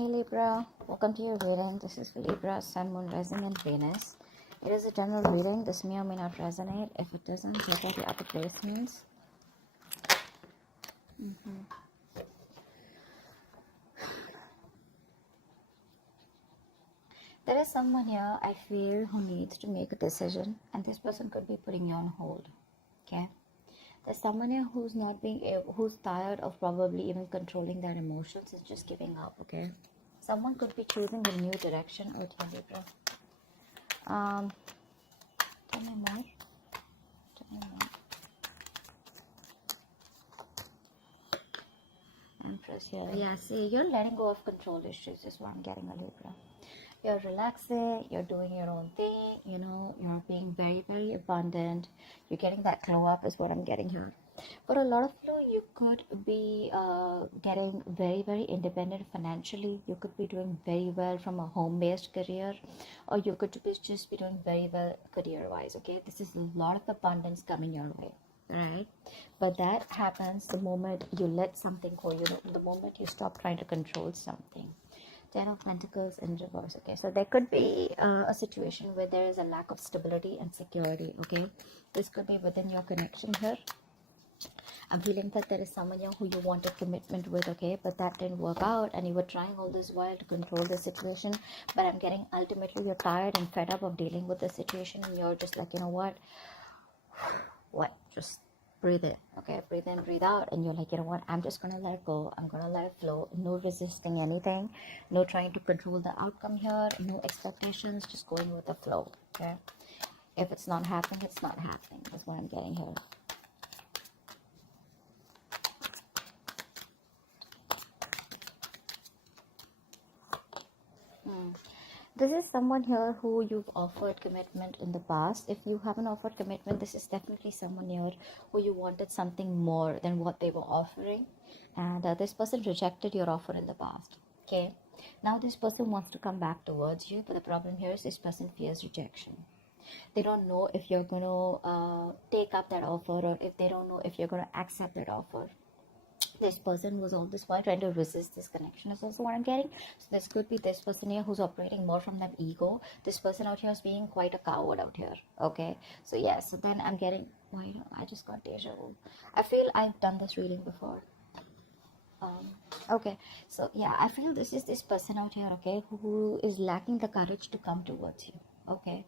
Hey Libra, welcome to your reading. This is for Libra, Sun, Moon, Rising, and Venus. It is a general reading. This may or may not resonate. If it doesn't, look at the upper placements. There is someone here, I feel, who needs to make a decision, and this person could be putting you on hold. Okay? There's someone here who's not being able, who's tired of probably even controlling their emotions and just giving up. Okay? Someone could be choosing a new direction. Oh, tell Libra. Tell me more. Tell me more. Empress here. Yeah, see, you're letting go of control issues is what I'm getting, a Libra. You're relaxing, you're doing your own thing, you're being very, very abundant. You're getting that glow up is what I'm getting here. For a lot of you could be getting very, very independent financially. You could be doing very well from a home-based career, or you could just be doing very well career-wise, okay? This is a lot of abundance coming your way, right? But that happens the moment you let something go, the moment you stop trying to control something. 10 of Pentacles in reverse. Okay, so there could be a situation where there is a lack of stability and security. Okay, this could be within your connection here. I'm feeling that there is someone here who you wanted commitment with, okay, but that didn't work out, and you were trying all this while to control the situation. But I'm getting ultimately you're tired and fed up of dealing with the situation, and you're just like, you know what, just breathe in, okay, breathe in, breathe out, and you're like, you know what, I'm just gonna let it go, I'm gonna let it flow. No resisting anything, no trying to control the outcome here, no expectations, just going with the flow. Okay, if it's not happening, it's not happening. That's what I'm getting here. This is someone here who you've offered commitment in the past. If you haven't offered commitment, this is definitely someone here who you wanted something more than what they were offering. And this person rejected your offer in the past. Okay. Now this person wants to come back towards you. But the problem here is this person fears rejection. They don't know if you're going to take up that offer, or if they don't know if you're going to accept that offer. This person was all this while trying to resist this connection is also what I'm getting. So this could be this person here who's operating more from that ego. This person out here is being quite a coward out here. Okay, so yeah, so then I'm getting, I just got deja vu. I feel I've done this reading before. Okay, so yeah, I feel this is this person out here, okay, who is lacking the courage to come towards you. Okay,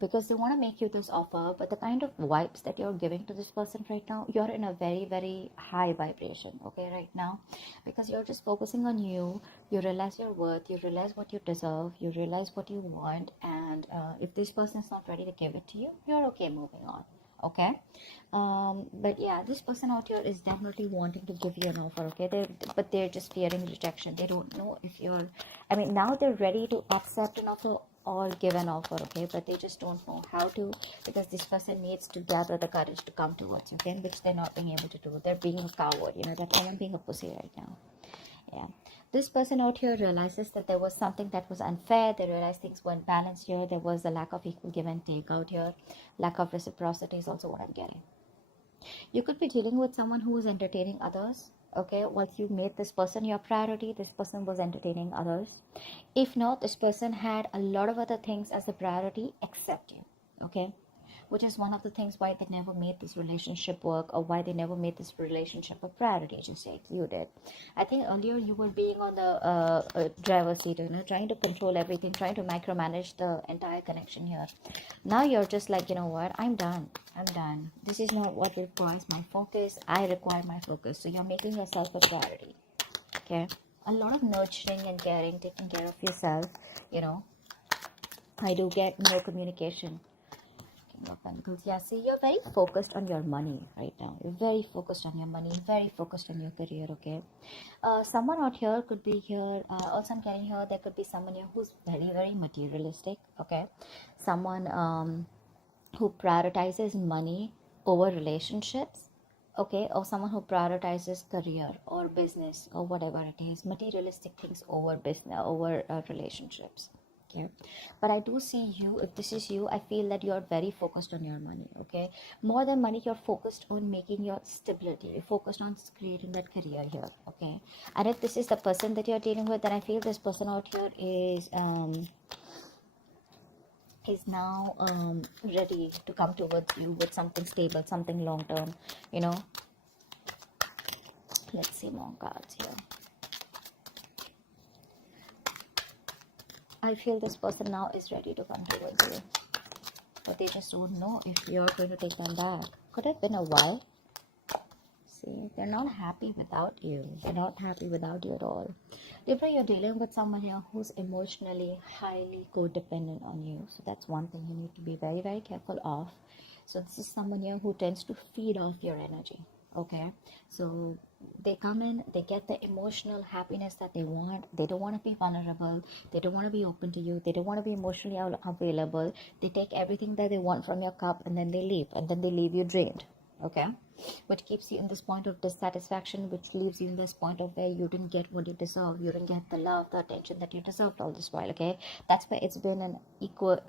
because they want to make you this offer, but the kind of vibes that you're giving to this person right now, you're in a very, very high vibration, okay, right now, because you're just focusing on you. You realize your worth, you realize what you deserve, you realize what you want, and if this person is not ready to give it to you, you're okay moving on. Okay, but yeah, this person out here is definitely wanting to give you an offer, okay, but they're just fearing rejection. They don't know if you're, now they're ready to accept an offer or give an offer, okay, but they just don't know how to, because this person needs to gather the courage to come towards you, okay, which they're not being able to do. They're being a coward, that someone being a pussy right now. Yeah, this person out here realizes that there was something that was unfair. They realized things weren't balanced here. There was a lack of equal give and take out here. Lack of reciprocity is also what I'm getting. You could be dealing with someone who is entertaining others. Okay, once you made this person your priority, this person was entertaining others. If not, this person had a lot of other things as a priority except you. Okay, which is one of the things why they never made this relationship work, or why they never made this relationship a priority, just like you did. I think earlier you were being on the driver's seat, trying to control everything, trying to micromanage the entire connection here. Now you're just like, you know what, I'm done. This is not what requires my focus. I require my focus. So you're making yourself a priority. Okay, a lot of nurturing and caring, taking care of yourself. I do get no communication. Of Pentacles. Yeah, see, you're very focused on your money right now. You're very focused on your money, very focused on your career, okay? Someone out here could be here. Also, I'm getting here, there could be someone here who's very, very materialistic, okay? Someone who prioritizes money over relationships, okay? Or someone who prioritizes career or business or whatever it is. Materialistic things over business, over relationships. Okay, but I do see you, if this is you, I feel that you're very focused on your money. Okay, more than money, you're focused on making your stability, you're focused on creating that career here. Okay, and if this is the person that you're dealing with, then I feel this person out here is now ready to come towards you with something stable, something long term, you know. Let's see more cards here. I feel this person now is ready to come towards you, but they just don't know if you're going to take them back. Could have been a while. See, they're not happy without you. They're not happy without you at all. Libra, you're dealing with someone here who's emotionally highly codependent on you. So that's one thing you need to be very, very careful of. So this is someone here who tends to feed off your energy. Okay, so they come in, they get the emotional happiness that they want. They don't want to be vulnerable, they don't want to be open to you, they don't want to be emotionally available. They take everything that they want from your cup and then they leave, and then they leave you drained. Okay, which keeps you in this point of dissatisfaction, which leaves you in this point of where you didn't get what you deserve, you didn't get the love, the attention that you deserved all this while. Okay, that's why it's been an equal,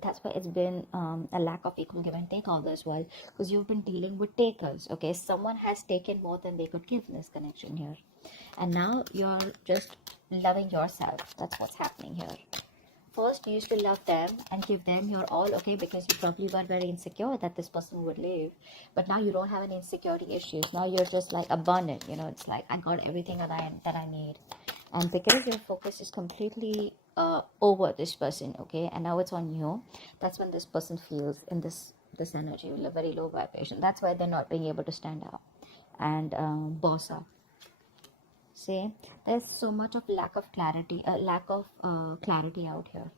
that's why it's been a lack of equal give and take all this while, because you've been dealing with takers. Okay, someone has taken more than they could give in this connection here, and now you're just loving yourself. That's what's happening here. First, you used to love them and give them your all, okay, because you probably were very insecure that this person would leave. But now you don't have any insecurity issues. Now you're just like abundant, you know. It's like, I got everything that I need. And because your focus is completely over this person, okay, and now it's on you, that's when this person feels in this energy, a very low vibration. That's why they're not being able to stand up and boss up. See, there's so much of lack of clarity out here.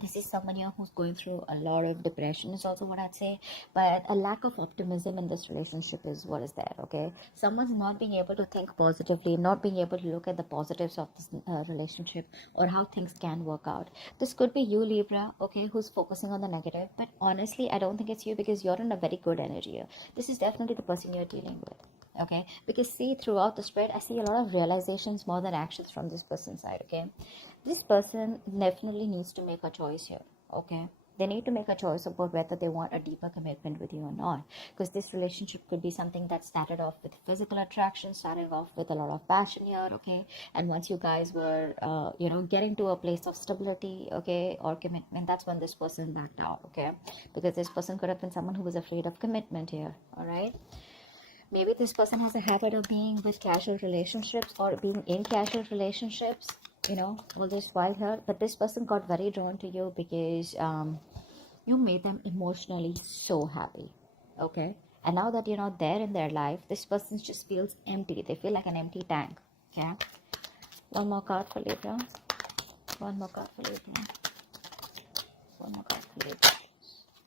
This is someone here who's going through a lot of depression is also what I'd say, but a lack of optimism in this relationship is what is there. Okay, someone's not being able to think positively, not being able to look at the positives of this relationship or how things can work out. This could be you, Libra, okay, who's focusing on the negative, but honestly I don't think it's you, because you're in a very good energy here. This is definitely the person you're dealing with. Okay, because see, throughout the spread I see a lot of realizations more than actions from this person's side. Okay, this person definitely needs to make a choice here. Okay, they need to make a choice about whether they want a deeper commitment with you or not, because this relationship could be something that started off with physical attraction, starting off with a lot of passion here. Okay, and once you guys were getting to a place of stability, okay, or commitment, that's when this person backed out. Okay, because this person could have been someone who was afraid of commitment here. All right, maybe this person has a habit of being with casual relationships or being in casual relationships, all this while here. But this person got very drawn to you because you made them emotionally so happy. Okay, and now that you're not there in their life, this person just feels empty. They feel like an empty tank. Okay, one more card for Libra. One more card for Libra. One more card for Libra.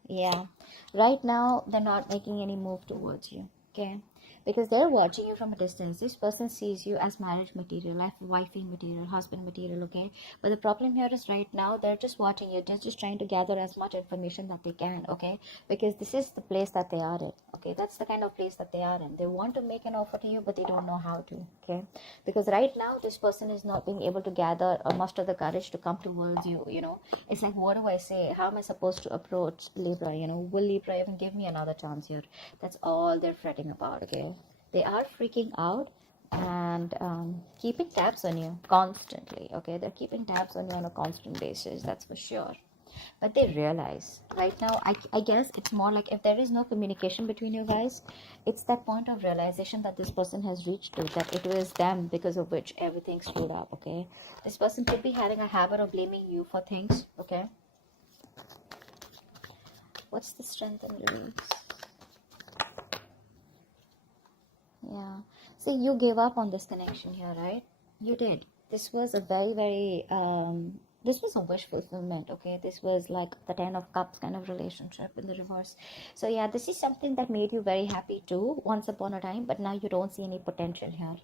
Yeah, right now they're not making any move towards you. Okay, because they're watching you from a distance. This person sees you as marriage material, wifey material, husband material. Okay, but the problem here is right now they're just watching you. They're just trying to gather as much information that they can. Okay, because this is the place that they are in. Okay, that's the kind of place that they are in. They want to make an offer to you, but they don't know how to. Okay, because right now this person is not being able to gather or muster the courage to come towards you. It's like, what do I say? How am I supposed to approach Libra? Will Libra even give me another chance here? That's all they're fretting about. Okay, they are freaking out and keeping tabs on you constantly. Okay, they're keeping tabs on you on a constant basis, that's for sure. But they realize right now, I guess it's more like, if there is no communication between you guys, it's that point of realization that this person has reached to, that it was them because of which everything screwed up. Okay, this person could be having a habit of blaming you for things. Okay, what's the strength and release? Yeah, see, you gave up on this connection here, right? You did. This was a very, very this was a wish fulfillment. Okay, this was like the 10 of cups kind of relationship in the reverse. So yeah, this is something that made you very happy too once upon a time, but now you don't see any potential here.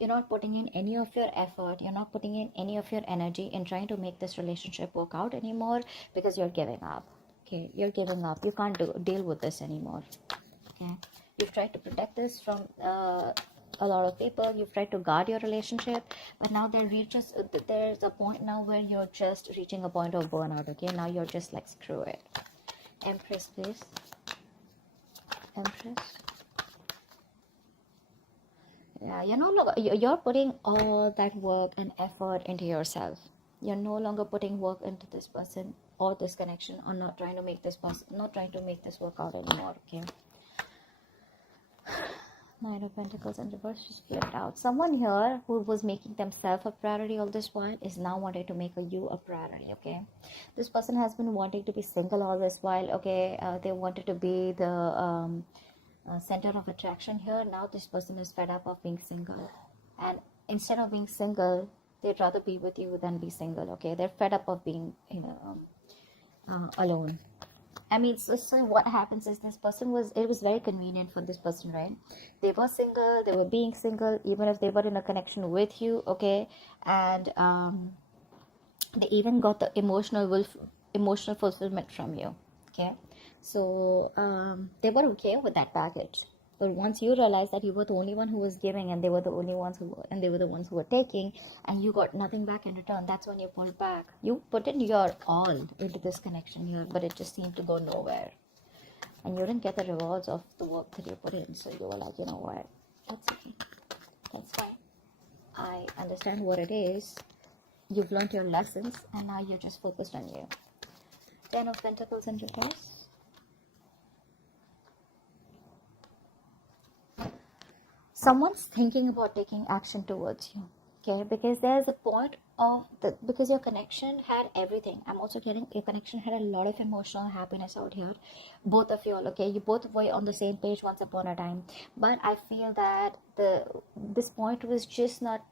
You're not putting in any of your effort, you're not putting in any of your energy in trying to make this relationship work out anymore, because you're giving up. Okay, you're giving up. You can't deal with this anymore. Okay, you've tried to protect this from a lot of people. You've tried to guard your relationship, but now there's a point now where you're just reaching a point of burnout. Okay, now you're just like, screw it. Empress, please. Empress. Yeah, you're no longer, you're putting all that work and effort into yourself. You're no longer putting work into this person or this connection, or not trying to make this work out anymore. Okay. Nine of Pentacles in reverse just flipped out. Someone here who was making themselves a priority all this while is now wanting to make you a priority. Okay, this person has been wanting to be single all this while. Okay, they wanted to be the center of attraction here. Now this person is fed up of being single, and instead of being single, they'd rather be with you than be single. Okay, they're fed up of being alone. I mean, so what happens is, it was very convenient for this person, right? They were single, they were being single, even if they were in a connection with you, okay? And they even got the emotional fulfillment from you, okay? So they were okay with that package. But once you realize that you were the only one who was giving, and they were the ones who were taking, and you got nothing back in return, that's when you pulled back. You put in your all into this connection here, but it just seemed to go nowhere. And you didn't get the rewards of the work that you put in. So you were like, you know what? That's okay. That's fine. I understand what it is. You've learned your lessons, and now you're just focused on you. 10 of Pentacles in reverse. Someone's thinking about taking action towards you, okay? Because there's a point of because your connection had everything. I'm also getting your connection had a lot of emotional happiness out here. Both of you all, okay? You both were on the same page once upon a time. But I feel that this point was just not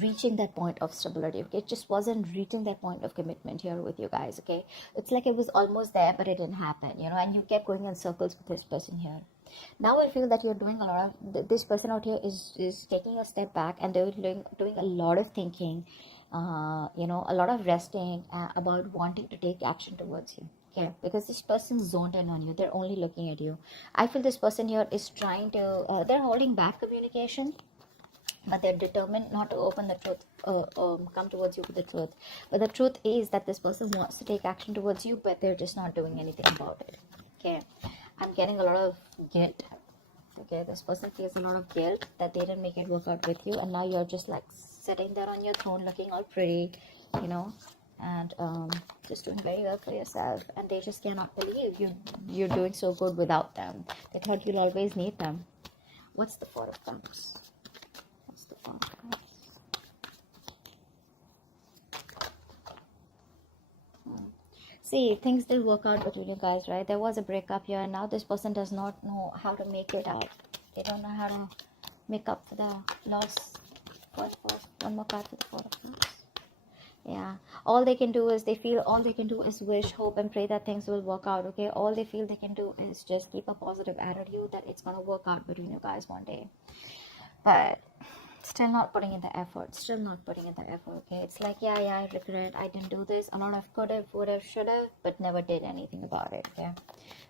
reaching that point of stability. Okay, it just wasn't reaching that point of commitment here with you guys. Okay, it's like it was almost there, but it didn't happen, and you kept going in circles with this person here. Now I feel that you're doing a lot of, this person out here is taking a step back, and they're doing a lot of thinking, a lot of resting about wanting to take action towards you. Okay, because this person's zoned in on you. They're only looking at you. I feel this person here is trying to, they're holding back communication, but they're determined not to open the truth, come towards you with the truth. But the truth is that this person wants to take action towards you, but they're just not doing anything about it. Okay, I'm getting a lot of guilt. Okay, this person feels a lot of guilt that they didn't make it work out with you, and now you're just like sitting there on your throne looking all pretty, and just doing very well for yourself, and they just cannot believe you're doing so good without them. They thought you'll always need them. What's the Four of Cups? See, things did work out between you guys, right? There was a breakup here, and now this person does not know how to make it out. They don't know how to make up for the loss. One more card for the Four of Cups. Yeah, all they can do is wish, hope, and pray that things will work out. Okay, all they feel they can do is just keep a positive attitude that it's gonna work out between you guys one day. But still not putting in the effort. Okay, it's like, yeah, I regret, I didn't do this. A lot of could have, would have, should have, but never did anything about it. Okay,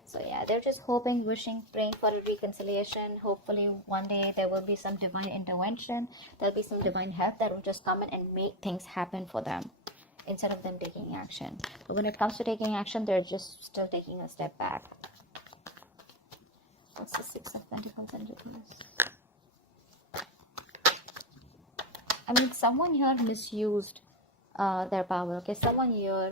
so yeah, they're just hoping, wishing, praying for a reconciliation. Hopefully one day there will be some divine intervention. There'll be some divine help that will just come in and make things happen for them, instead of them taking action. But when it comes to taking action, they're just still taking a step back. What's the Six of Pentacles in reverse? I mean, someone here misused their power. Okay, someone here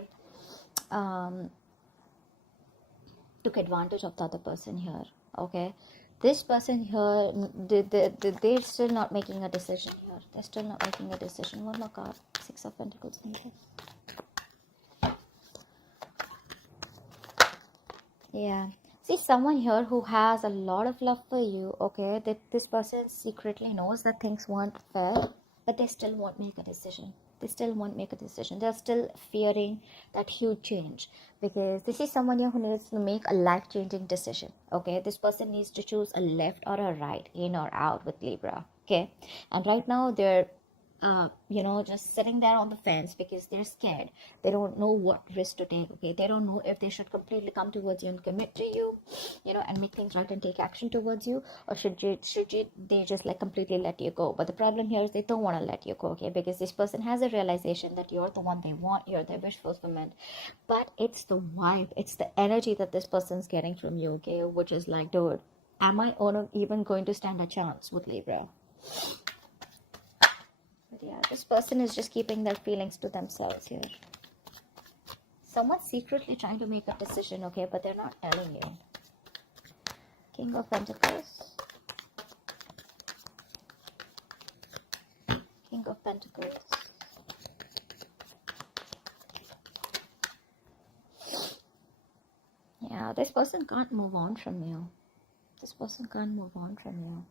took advantage of the other person here. Okay, this person here, they're still not making a decision here. They're still not making a decision. One more card. Six of Pentacles. Yeah. See, someone here who has a lot of love for you. Okay, that this person secretly knows that things weren't fair, but they still won't make a decision. They're still fearing that huge change, because this is someone here who needs to make a life-changing decision. Okay, this person needs to choose a left or a right, in or out with Libra. Okay, and right now they're just sitting there on the fence because they're scared. They don't know what risk to take. Okay, they don't know if they should completely come towards you and commit to you, and make things right and take action towards you, or should you they just like completely let you go. But the problem here is they don't want to let you go. Okay, because this person has a realization that you're the one they want, you're their wish fulfillment. But it's the vibe, it's the energy that this person's getting from you. Okay, which is like, dude, am I even going to stand a chance with Libra? But yeah, this person is just keeping their feelings to themselves here. Someone's secretly trying to make a decision, okay, but they're not telling you. King of Pentacles. King of Pentacles. Yeah, this person can't move on from you. This person can't move on from you.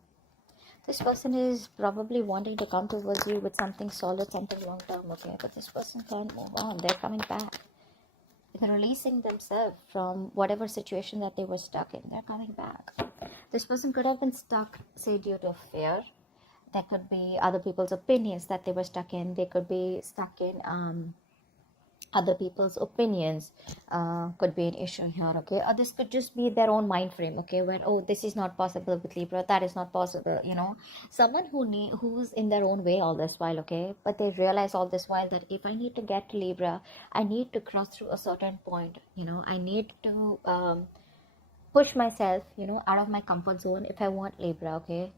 This person is probably wanting to come towards you with something solid, something long term, okay? But this person can't move on. They're coming back. They're releasing themselves from whatever situation that they were stuck in. They're coming back. This person could have been stuck, say, due to fear. There could be other people's opinions that they were stuck in. They could be stuck in other people's opinions. Could be an issue here, okay? Or this could just be their own mind frame, okay? Where, oh, this is not possible with Libra, that is not possible, someone who's in their own way all this while, okay? But they realize all this while that if I need to get to Libra, I need to cross through a certain point. I need to push myself, out of my comfort zone if I want Libra, okay?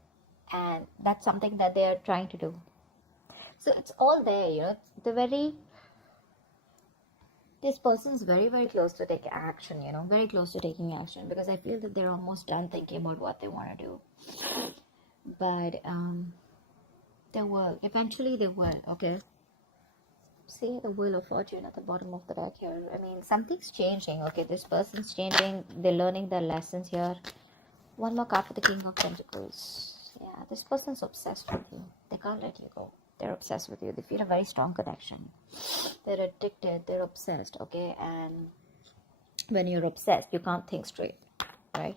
And that's something that they are trying to do. So it's all there, this person is very, very close to take action, very close to taking action, because I feel that they're almost done thinking about what they want to do. But eventually they will, okay? See the Wheel of Fortune at the bottom of the deck here. I mean, something's changing, okay? This person's changing. They're learning their lessons here. One more card for the King of Pentacles. Yeah, this person's obsessed with you. They can't let you go. They're obsessed with you. They feel a very strong connection. They're addicted. They're obsessed, okay? And when you're obsessed, you can't think straight, right?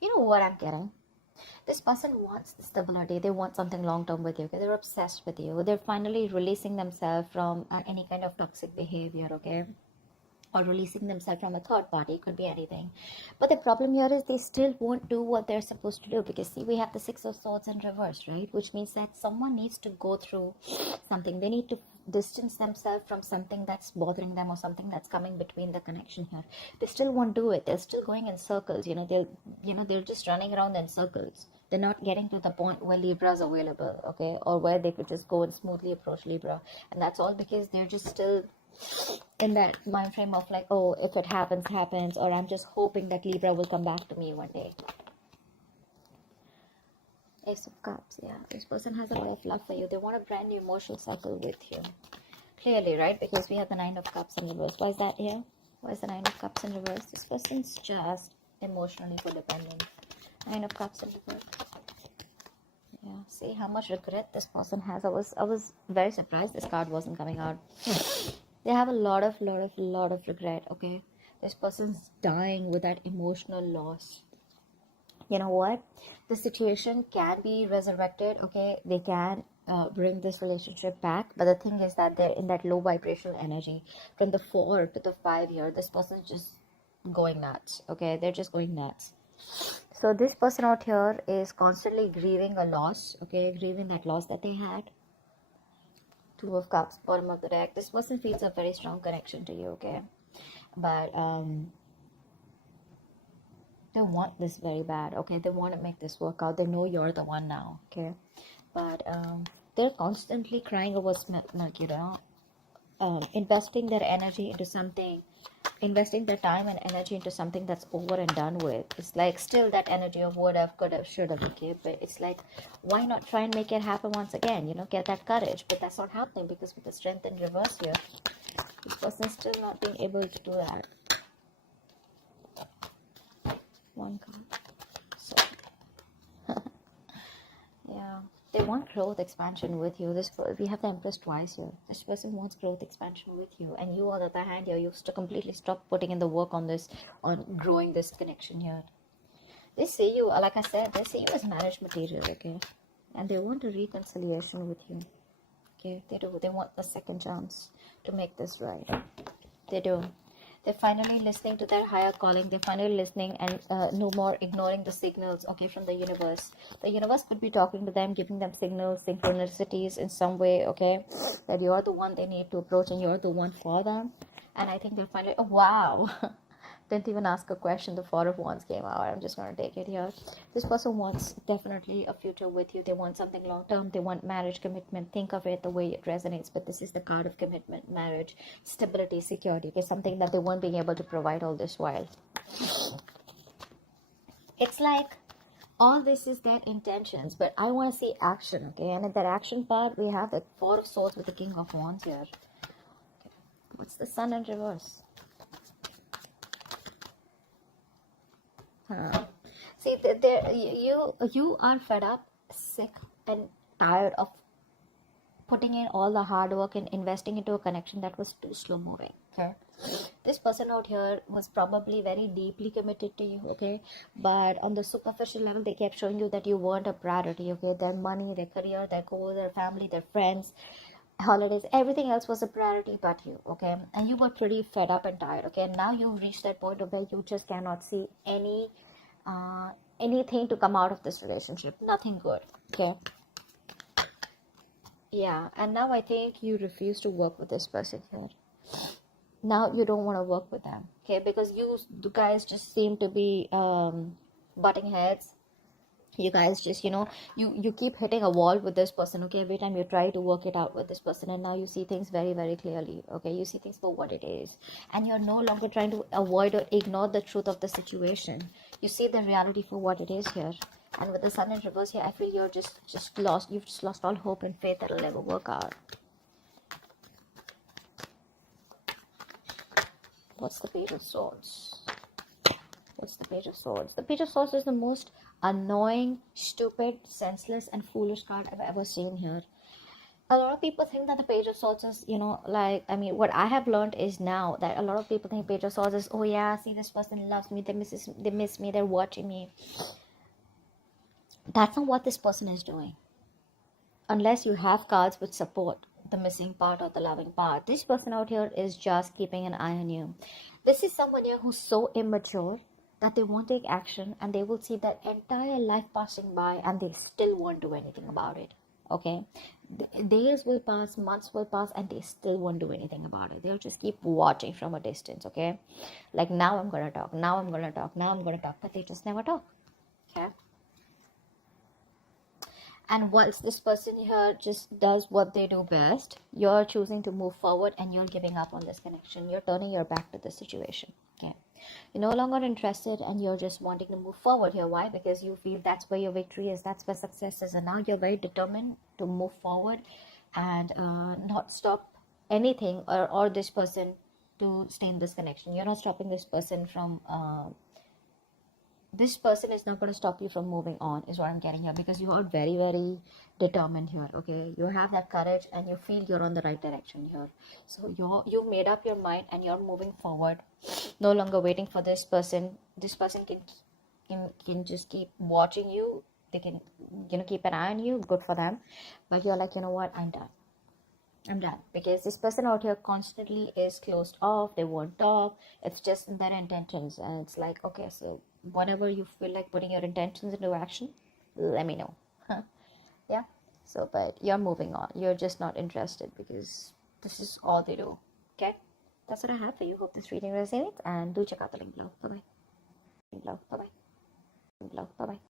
You know what I'm getting? This person wants stability. They want something long-term with you. Okay? They're obsessed with you. They're finally releasing themselves from any kind of toxic behavior, okay? Or releasing themselves from a third party. It could be anything. But the problem here is they still won't do what they're supposed to do, because see, we have the Six of Swords in reverse, right? Which means that someone needs to go through something. They need to distance themselves from something that's bothering them, or something that's coming between the connection here. They still won't do it. They're still going in circles. They're just running around in circles. They're not getting to the point where Libra is available, okay? Or where they could just go and smoothly approach Libra. And that's all because they're just still in that mind frame of like, oh, if it happens, happens, or I'm just hoping that Libra will come back to me one day. Ace of Cups, yeah. This person has a lot of love for you. They want a brand new emotional cycle with you. Clearly, right? Because we have the Nine of Cups in reverse. Why is that here? Why is the Nine of Cups in reverse? This person's just emotionally codependent. Nine of Cups in reverse. Yeah, see how much regret this person has. I was very surprised this card wasn't coming out. They have a lot of regret, okay? This person's dying with that emotional loss. You know what? The situation can be resurrected, okay? They can bring this relationship back. But the thing is that they're in that low vibrational energy. From the 4 to the 5 here, this person's just going nuts, okay? They're just going nuts. So this person out here is constantly grieving a loss, okay? Grieving that loss that they had. Two of Cups, bottom of the deck. This person feels a very strong connection to you, okay? But they want this very bad, okay? They want to make this work out. They know you're the one now, okay? But they're constantly crying over milk, investing their energy into something, investing their time and energy into something that's over and done with. It's like still that energy of would have, could have, should have, okay? But it's like, why not try and make it happen once again, get that courage? But that's not happening, because with the Strength in reverse here, this person's still not being able to do that. One card. So yeah, they want growth, expansion with you. We have the Empress twice here. This person wants growth, expansion with you, and you, on the other hand, here, you have to completely stop putting in the work on growing this connection here. They see you, like I said, they see you as marriage material, okay? And they want a reconciliation with you, okay? They do. They want the second chance to make this right. They do. They're finally listening to their higher calling. They're finally listening and no more ignoring the signals, okay, from the universe. The universe could be talking to them, giving them signals, synchronicities in some way, okay, that you're the one they need to approach and you're the one for them. And I think they're finally, oh, wow. Didn't even ask a question. The Four of Wands came out. I'm just going to take it here. This person wants definitely a future with you. They want something long term. They want marriage, commitment. Think of it the way it resonates. But this is the card of commitment, marriage, stability, security. Okay, something that they weren't being able to provide all this while. It's like all this is their intentions, but I want to see action, okay? And in that action part, we have the Four of Swords with the King of Wands here. Okay. What's the Sun in reverse? See, you are fed up, sick, and tired of putting in all the hard work and investing into a connection that was too slow moving. Okay, this person out here was probably very deeply committed to you. Okay, but on the superficial level, they kept showing you that you weren't a priority. Okay, their money, their career, their goal, their family, their friends, holidays, everything else was a priority but you. Okay, and you were pretty fed up and tired. Okay, and now you've reached that point where you just cannot see anything to come out of this relationship. Nothing good. Okay, yeah, and now I think you refuse to work with this person here. Now you don't want to work with them, okay, because you guys just seem to be butting heads. You guys just, you keep hitting a wall with this person, okay, every time you try to work it out with this person, and now you see things very, very clearly, okay, you see things for what it is, and you're no longer trying to avoid or ignore the truth of the situation. You see the reality for what it is here. And with the Sun in reverse here, I feel you're just lost. You've just lost all hope and faith that it'll never work out. What's the Page of Swords? What's the Page of Swords? The Page of Swords is the most annoying, stupid, senseless, and foolish card I've ever seen here. A lot of people think that the Page of Swords is, what I have learned is now that a lot of people think Page of Swords is, oh yeah, see, this person loves me, they miss me, they're watching me. That's not what this person is doing. Unless you have cards which support the missing part or the loving part. This person out here is just keeping an eye on you. This is someone here who's so immature that they won't take action, and they will see that entire life passing by and they still won't do anything about it. Okay, days will pass, months will pass, and they still won't do anything about it. They'll just keep watching from a distance. Okay, like, now I'm gonna talk, now I'm gonna talk, now I'm gonna talk, but they just never talk. Okay. And once this person here just does what they do best, you're choosing to move forward and you're giving up on this connection. You're turning your back to this situation. Okay, you're no longer interested and you're just wanting to move forward here. Why? Because you feel that's where your victory is, that's where success is, and now you're very determined to move forward and not stop anything or this person to stay in this connection. You're not stopping this person from this person is not going to stop you from moving on, is what I'm getting here, because you are very, very determined here. Okay, you have that courage and you feel you're on the right direction here. So you've made up your mind and you're moving forward, no longer waiting for this person. This person can just keep watching you. They can keep an eye on you. Good for them. But you're like, you know what, I'm done, because this person out here constantly is closed off. They won't talk. It's just in their intentions, and it's like, okay, so whenever you feel like putting your intentions into action, let me know. Yeah, so, but you're moving on. You're just not interested because this is all they do. Okay, that's what I have for you. Hope this reading resonates, and do check out the link below. Bye bye. Link below. Bye bye. Link below. Bye bye.